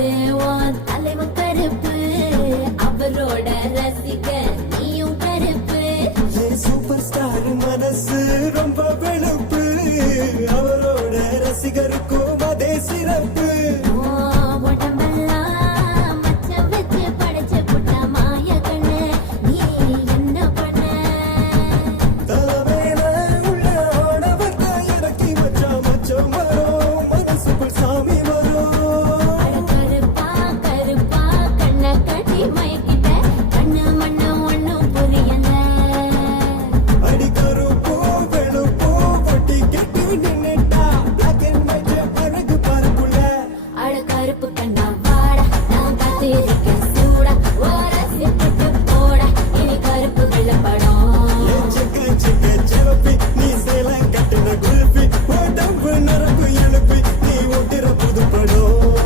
தலைவன் கருப்பு அவரோட ரசிகர் நீயும் கருப்பு சூப்பர் ஸ்டார் மனசு ரொம்ப வெளுப்பு அவரோட ரசிகருக்கும் அதே சிறப்பு உடம்பெல்லாம் மச்சம் வச்சு படைச்ச புட்ட மாய கண்ணு நீ என்ன பண்ண தலைமையில உள்ள ஆடவர்த்த இறக்கி வச்சா மச்சம் வரும் மனசுக்குள் சாமி வரும் கருப்பா கருப்பா கண்ண கட்டி மயக்கிட்ட கண்ணு மண்ணு ஒண்ணும் புரியல அடிக்கருப்போ வெளுப்போ ஒட்டி கெட்டு நின்னுட்டா பிளாக் அண்ட் ஒயிட் அழகு பார்ப்புல அட கருப்பு கண்ணு